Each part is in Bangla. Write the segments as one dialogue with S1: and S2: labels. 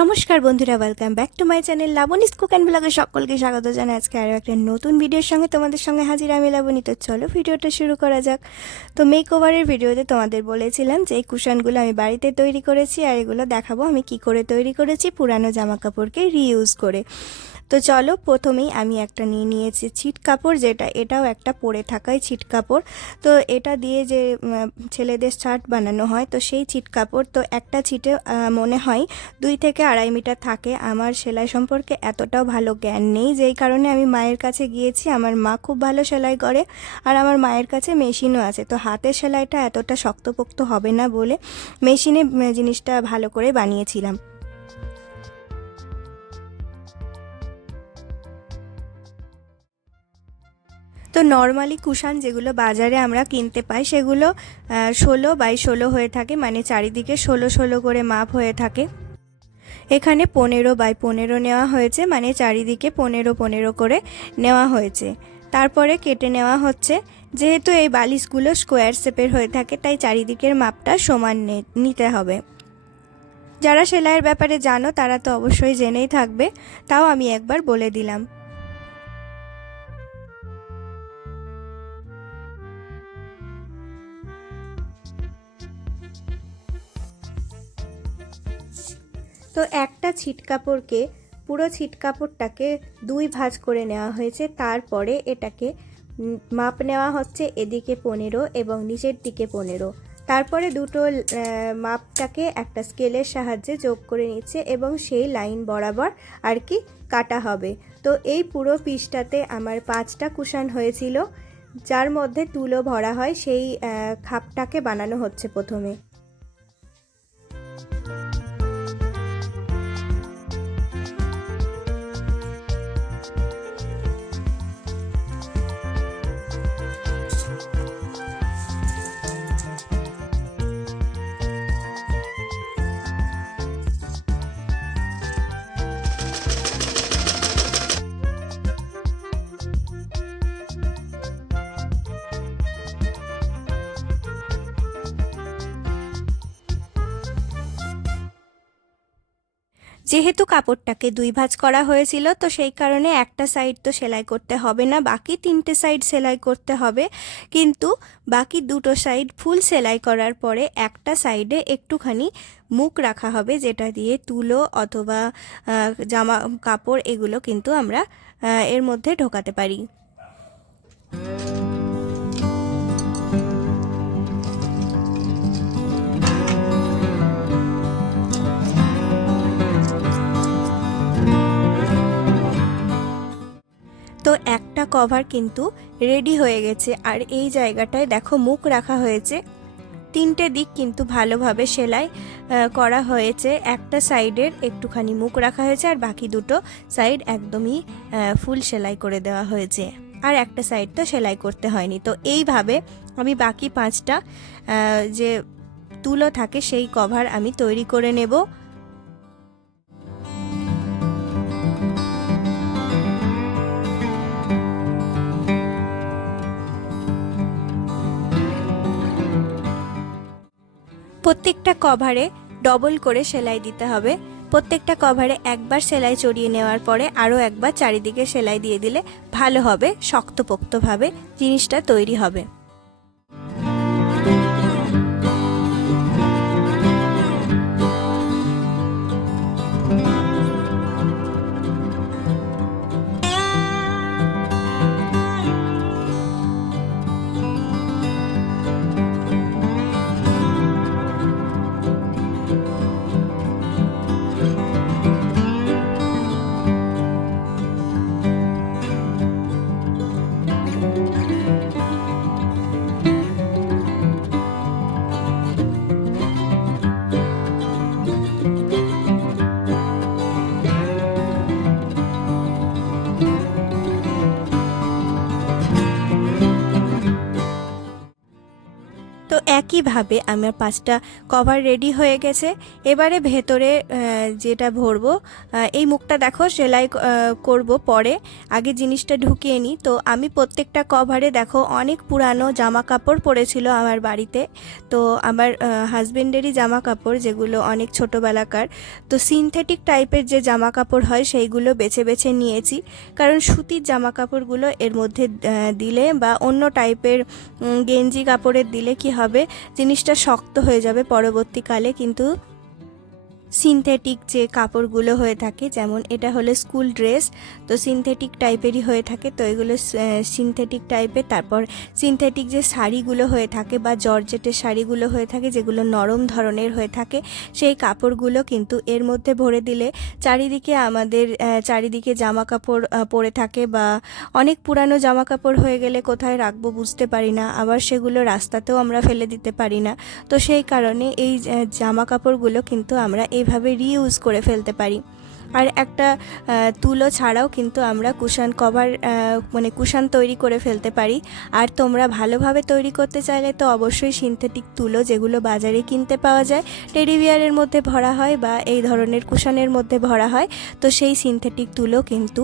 S1: নমস্কার বন্ধুরা welcome back to my channel Labani cook and ব্লগে সকলকে স্বাগত জানাই। আজকে আরও একটা নতুন ভিডিওর সঙ্গে তোমাদের সঙ্গে হাজির আমি লাবণী। তো চলো ভিডিওটা শুরু করা যাক। তো মেক ওভারের ভিডিওতে তোমাদের বলেছিলাম যে, এই কুশনগুলো আমি বাড়িতে তৈরি করেছি আর এগুলো দেখাবো আমি কি করে তৈরি করেছি পুরানো জামা কাপড়কে রিইউজ করে। তো চলো প্রথমেই আমি একটা নিয়ে নিয়েছি ছিট কাপড় যেটা, এটাও একটা পরে থাকাই ছিট কাপড়। তো এটা দিয়ে যে ছেলেদের শার্ট বানানো হয়, তো সেই ছিট কাপড় তো একটা ছিটে মনে হয় দুই থেকে আড়াই মিটার থাকে। আমার সেলাই সম্পর্কে এতটাও ভালো জ্ঞান নেই, যেই কারণে আমি মায়ের কাছে গিয়েছি। আমার মা খুব ভালো সেলাই করে আর আমার মায়ের কাছে মেশিনও আছে। তো হাতের সেলাইটা এতটা শক্তপোক্ত হবে না বলে মেশিনে জিনিসটা ভালো করে বানিয়েছিলাম। তো নর্মালি কুশান যেগুলো বাজারে আমরা কিনতে পাই, সেগুলো ষোলো বাই ষোলো হয়ে থাকে মানে চারিদিকে ষোলো ষোলো করে মাপ হয়ে থাকে। এখানে পনেরো বাই পনেরো নেওয়া হয়েছে মানে চারিদিকে পনেরো পনেরো করে নেওয়া হয়েছে। তারপরে কেটে নেওয়া হচ্ছে, যেহেতু এই বালিশগুলো স্কোয়ার শেপের হয়ে থাকে, তাই চারিদিকের মাপটা সমান নিতে হবে। যারা সেলাইয়ের ব্যাপারে জানো, তারা তো অবশ্যই জেনেই থাকবে, তাও আমি একবার বলে দিলাম। তো একটা ছিট কাপড়কে, পুরো ছিট কাপড়টাকে দুই ভাঁজ করে নেওয়া হয়েছে। তারপরে এটাকে মাপ নেওয়া হচ্ছে এদিকে পনেরো এবং নিচের দিকে পনেরো। তারপরে দুটো মাপটাকে একটা স্কেলের সাহায্যে যোগ করে নিচ্ছে এবং সেই লাইন বরাবর আর কি কাটা হবে। তো এই পুরো পিসটাতে আমার পাঁচটা কুশান হয়েছিল, যার মধ্যে তুলো ভরা হয়, সেই খাপটাকে বানানো হচ্ছে প্রথমে। যেহেতু কাপড়টাকে দুই ভাঁজ করা হয়েছিল, তো সেই কারণে একটা সাইড তো সেলাই করতে হবে না, বাকি তিনটে সাইড সেলাই করতে হবে। কিন্তু বাকি দুটো সাইড ফুল সেলাই করার পরে একটা সাইডে একটুখানি মুখ রাখা হবে, যেটা দিয়ে তুলো অথবা জামা, কাপড় এগুলো কিন্তু আমরা এর মধ্যে ঢোকাতে পারি। কভার কিন্তু রেডি হয়ে গেছে আর এই জায়গাটায় দেখো মুখ রাখা হয়েছে। তিনটে দিক কিন্তু ভালোভাবে সেলাই করা হয়েছে। একটা সাইডের একটুখানি মুখ রাখা হয়েছে আর বাকি দুটো সাইড একদমই ফুল সেলাই করে দেওয়া হয়েছে। আর একটা সাইড তো সেলাই করতে হয়নি। তো এইভাবে আমি বাকি পাঁচটা যে তুলো থাকে সেই কভার আমি তৈরি করে নেব। প্রত্যেকটা কভারে ডবল করে সেলাই দিতে হবে। প্রত্যেকটা কভারে একবার সেলাই চড়িয়ে নেওয়ার পরে আরও একবার চারিদিকে সেলাই দিয়ে দিলে ভালো হবে, শক্তপোক্তভাবে জিনিসটা তৈরি হবে। একইভাবে আমার পাঁচটা কভার রেডি হয়ে গেছে? এবারে ভেতরে যেটা ভরবো এই মুখটা দেখো, সেলাই করব পরে। আগে জিনিসটা ঢুকিয়ে নিই তো আমি প্রত্যেকটা কভারে দেখো, অনেক পুরানো জামা কাপড় পরেছিল আমার বাড়িতে। তো আমার হাজবেন্ডেরই জামা কাপড় যেগুলো অনেক ছোটোবেলাকার। তো সিনথেটিক টাইপের যে জামা কাপড় হয়, সেইগুলো বেছে বেছে নিয়েছি। কারণ সুতির জামা কাপড়গুলো এর মধ্যে দিলে বা অন্য টাইপের গেঞ্জি কাপড়ের দিলে কি হবে? জিনিসটা শক্ত হয়ে যাবে পরবর্তীকালে কিন্তু সিনথেটিক যে কাপড়গুলো হয়ে থাকে, যেমন এটা হলো স্কুল ড্রেস তো সিনথেটিক টাইপেরই হয়ে থাকে, তো এগুলো সিনথেটিক টাইপের তারপর সিনথেটিক যে শাড়িগুলো হয়ে থাকে বা জর্জেটের শাড়িগুলো হয়ে থাকে, যেগুলো নরম ধরনের হয়ে থাকে, সেই কাপড়গুলো কিন্তু এর মধ্যে ভরে দিলে চারিদিকে আমাদের চারিদিকে জামা কাপড় পরে থাকে বা অনেক পুরানো জামা কাপড় হয়ে গেলে কোথায় রাখব বুঝতে পারি না, আবার সেগুলো রাস্তাতেও আমরা ফেলে দিতে পারি না। তো সেই কারণে এই জামা কাপড়গুলো কিন্তু আমরা এইভাবে রিইউজ করে ফেলতে পারি। আর একটা তুলো ছাড়াও কিন্তু আমরা কুশান কভার মানে কুশান তৈরি করে ফেলতে পারি। আর তোমরা ভালোভাবে তৈরি করতে চাইলে তো অবশ্যই সিনথেটিক তুলো যেগুলো বাজারে কিনতে পাওয়া যায় টেডিবিয়ারের মধ্যে ভরা হয় বা এই ধরনের কুশানের মধ্যে ভরা হয়। তো সেই সিনথেটিক তুলো কিন্তু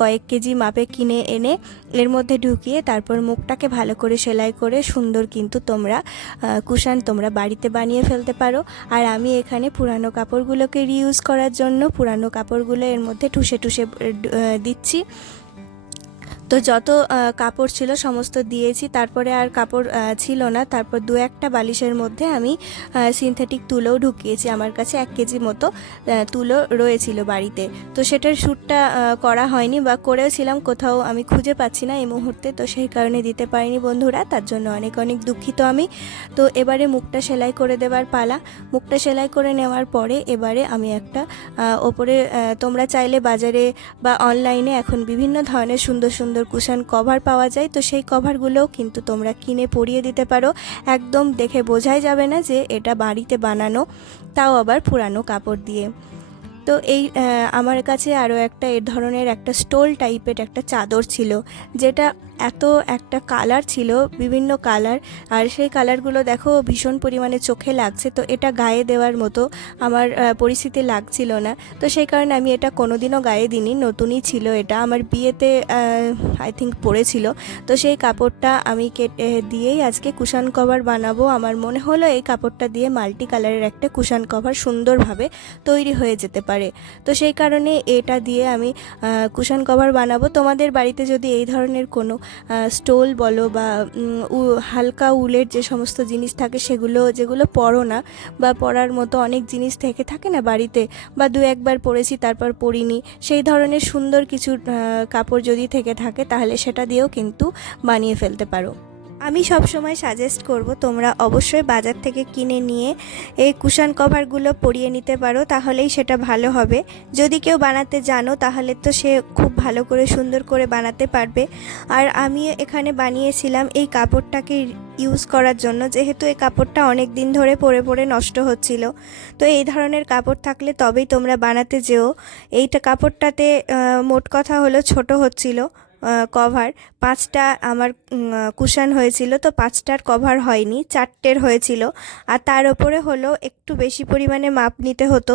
S1: কয়েক কেজি মাপে কিনে এনে এর মধ্যে ঢুকিয়ে তারপর মুখটাকে ভালো করে সেলাই করে সুন্দর কিন্তু তোমরা কুশান তোমরা বাড়িতে বানিয়ে ফেলতে পারো। আর আমি এখানে পুরানো কাপড়গুলোকে রিউজ করার জন্য পুরানো কাপড়গুলো এর মধ্যে ঠুসে ঠুসে দিচ্ছি। তো যত কাপড় ছিল সমস্ত দিয়েছি। তারপরে আর কাপড় ছিল না। তারপর দু একটা বালিশের মধ্যে আমি সিনথেটিক তুলোও ঢুকিয়েছি আমার কাছে, এক কেজি মতো তুলো রয়েছিল বাড়িতে। তো সেটার শ্যুটটা করা হয়নি বা করেওছিলাম, কোথাও আমি খুঁজে পাচ্ছি না এই মুহূর্তে। তো সেই কারণে দিতে পারিনি বন্ধুরা, তার জন্য অনেক অনেক দুঃখিত আমি। তো এবারে মুখটা সেলাই করে দেবার পালা। মুখটা সেলাই করে নেওয়ার পরে এবারে আমি একটা ওপরে তোমরা চাইলে বাজারে বা অনলাইনে এখন বিভিন্ন ধরনের সুন্দর সুন্দর কুশন কভার পাওয়া যায়, তো সেই কভারগুলোও কিন্তু তোমরা কিনে পরিয়ে দিতে পারো। একদম দেখে বোঝাই যাবে না যে এটা বাড়িতে বানানো, তাও আবার পুরানো কাপড় দিয়ে। তো এই আমার কাছে আরও একটা এ ধরনের একটা স্টোল টাইপের একটা চাদর ছিল, যেটা এত একটা কালার ছিল, বিভিন্ন কালার আর সেই কালারগুলো দেখো ভীষণ পরিমাণে চোখে লাগছে। তো এটা গায়ে দেওয়ার মতো আমার পরিস্থিতি লাগছিল না। তো সেই কারণে আমি এটা কোনোদিনও গায়ে দিইনি, নতুনই ছিল এটা। আমার বিয়েতে আই থিঙ্ক পড়েছিল। তো সেই কাপড়টা আমি কেটে দিয়েই আজকে কুশান কভার বানাবো। আমার মনে হলো এই কাপড়টা দিয়ে মাল্টি কালারের একটা কুশান কভার সুন্দরভাবে তৈরি হয়ে যেতে পারে। তো সেই কারণে এটা দিয়ে আমি কুশান কভার বানাবো। তোমাদের বাড়িতে যদি এই ধরনের কোনো স্টোল বলো বা হালকা উলের যে সমস্ত জিনিস থাকে সেগুলো, যেগুলো পরো না বা পরার মতো অনেক জিনিস থেকে থাকে না বাড়িতে বা দু একবার পরেছি তারপর পরিনি, সেই ধরনের সুন্দর কিছু কাপড় যদি থেকে থাকে তাহলে সেটা দিয়েও কিন্তু বানিয়ে ফেলতে পারো। আমি সবসময় সাজেস্ট করব তোমরা অবশ্যই বাজার থেকে কিনে নিয়ে এই কুশন কভারগুলো পরিয়ে নিতে পারো, তাহলেই সেটা ভালো হবে। যদি কেউ বানাতে জানো, তাহলে তো সে খুব ভালো করে সুন্দর করে বানাতে পারবে। আর আমি এখানে বানিয়েছিলাম এই কাপড়টাকে ইউজ করার জন্য, যেহেতু এই কাপড়টা অনেক দিন ধরে পরে পরে নষ্ট হচ্ছিল। তো এই ধরনের কাপড় থাকলে তবেই তোমরা বানাতে যেও। এইটা কাপড়টাতে মোট কথা হলো ছোট হচ্ছিল। কভার পাঁচটা আমার কুশান হয়েছিল, তো পাঁচটার কভার হয়নি, চারটের হয়েছিল। আর তার ওপরে হলো একটু বেশি পরিমাণে মাপ নিতে হতো।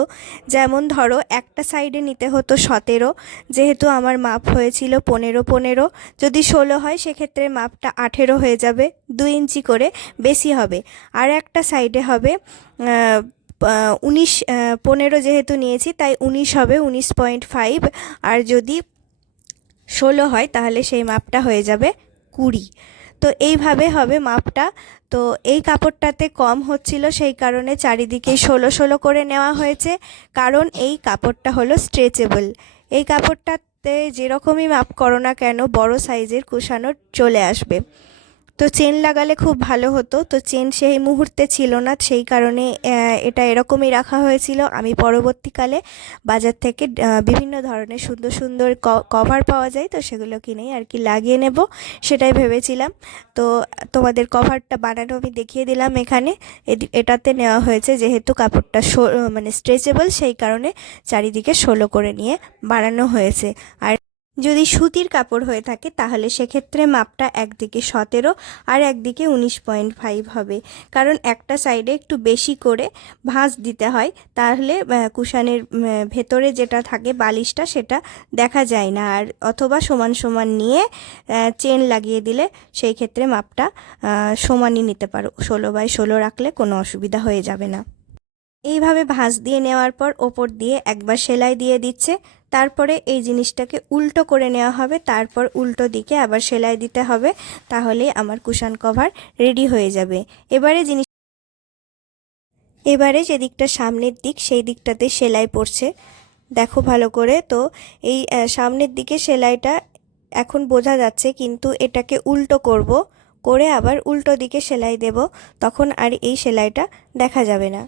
S1: যেমন ধরো, একটা সাইডে নিতে হতো সতেরো, যেহেতু আমার মাপ হয়েছিল পনেরো পনেরো। যদি ষোলো হয়, সেক্ষেত্রে মাপটা আঠেরো হয়ে যাবে, দুই ইঞ্চি করে বেশি হবে। আর একটা সাইডে হবে উনিশ পনেরো যেহেতু নিয়েছি, তাই উনিশ হবে, উনিশ পয়েন্ট ফাইভ আর যদি ষোলো হয়, তাহলে সেই মাপটা হয়ে যাবে কুড়ি। তো এইভাবে হবে মাপটা। তো এই কাপড়টাতে কম হচ্ছিল সেই কারণে চারিদিকে ষোলো ষোলো করে নেওয়া হয়েছে। কারণ এই কাপড়টা হলো স্ট্রেচেবল এই কাপড়টাতে যেরকমই মাপ করো না কেন, বড় সাইজের কুশানো চলে আসবে। তো চেন লাগালে খুব ভালো হতো। তো চেন সেই মুহূর্তে ছিল না, সেই কারণে এটা এরকমই রাখা হয়েছিল। আমি পরবর্তীকালে বাজার থেকে বিভিন্ন ধরনের সুন্দর সুন্দর কভার পাওয়া যায়, তো সেগুলো কিনেই আর কি লাগিয়ে নেব, সেটাই ভেবেছিলাম। তো তোমাদের কভারটা বানানো আমি দেখিয়ে দিলাম এখানে। এটাতে নেওয়া হয়েছে যেহেতু কাপড়টা মানে স্ট্রেচেবল, সেই কারণে চারিদিকে ষোলো করে নিয়ে বানানো হয়েছে। আর যদি সুতির কাপড় হয়ে থাকে, তাহলে সেক্ষেত্রে মাপটা একদিকে সতেরো আর একদিকে উনিশ পয়েন্ট ফাইভ হবে। কারণ একটা সাইডে একটু বেশি করে ভাঁজ দিতে হয়, তাহলে কুশানের ভেতরে যেটা থাকে বালিশটা, সেটা দেখা যায় না। আর অথবা সমান সমান নিয়ে চেন লাগিয়ে দিলে সেই ক্ষেত্রে মাপটা সমানই নিতে পারো। ষোলো বাই ষোলো রাখলে কোনো অসুবিধা হয়ে যাবে না। এইভাবে ভাঁজ দিয়ে নেওয়ার পর ওপর দিয়ে একবার সেলাই দিয়ে দিচ্ছে। তারপরে এই জিনিসটাকে উল্টো করে নেওয়া হবে। তারপর উল্টো দিকে আবার সেলাই দিতে হবে। তাহলে আমার কুশান কভার রেডি হয়ে যাবে। এবারে জিনিস এবারে যে দিকটা সামনের দিক, সেই দিকটাতে সেলাই পড়ছে। দেখো ভালো করে তো, এই সামনের দিকে সেলাইটা এখন বোঝা যাচ্ছে কিন্তু এটাকে উল্টো করব। করে আবার উল্টো দিকে সেলাই দেব। তখন আর এই সেলাইটা দেখা যাবে না।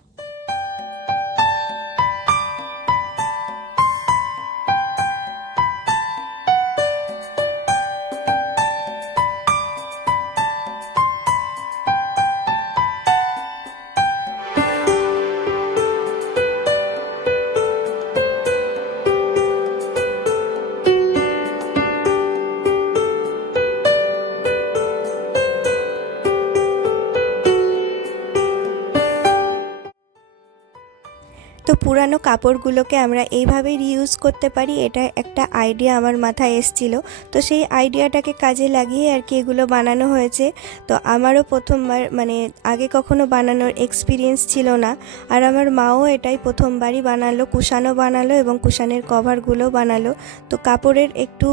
S1: পুরানো কাপড়গুলোকে আমরা এইভাবে রিউজ করতে পারি, এটা একটা আইডিয়া আমার মাথায় এসছিল। তো সেই আইডিয়াটাকে কাজে লাগিয়ে আর কি এগুলো বানানো হয়েছে। তো আমারও প্রথমবার মানে আগে কখনো বানানোর এক্সপিরিয়েন্স ছিল না। আর আমার মাও এটাই প্রথমবারই বানালো, কুশানও বানালো এবং কুশানের কভারগুলো বানালো। তো কাপড়ের একটু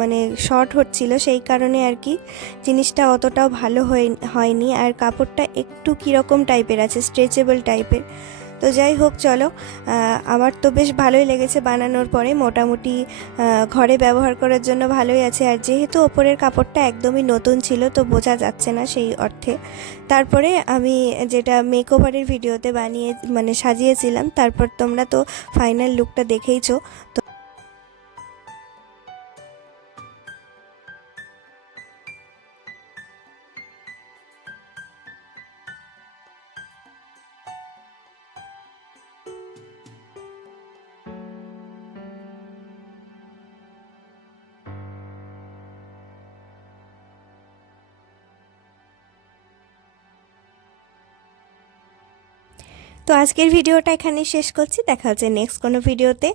S1: মানে শর্ট হচ্ছিল, সেই কারণে আর কি জিনিসটা অতটাও ভালো হয়নি। আর কাপড়টা একটু কীরকম টাইপের আছে স্ট্রেচেবল টাইপের তো যাই হোক, চলো। আমার তো বেশ ভালোই লেগেছে বানানোর পরে। মোটামুটি ঘরে ব্যবহার করার জন্য ভালোই আছে। আর যেহেতু ওপরের কাপড়টা একদমই নতুন ছিল, তো বোঝা যাচ্ছে না সেই অর্থে। তারপরে আমি যেটা মেকওভারের ভিডিওতে বানিয়ে মানে সাজিয়েছিলাম, তারপর তোমরা তো ফাইনাল লুকটা দেখেইছো। তো তো আজকের ভিডিওটা এখানে শেষ করছি। দেখা হচ্ছে নেক্সট কোনো ভিডিওতে।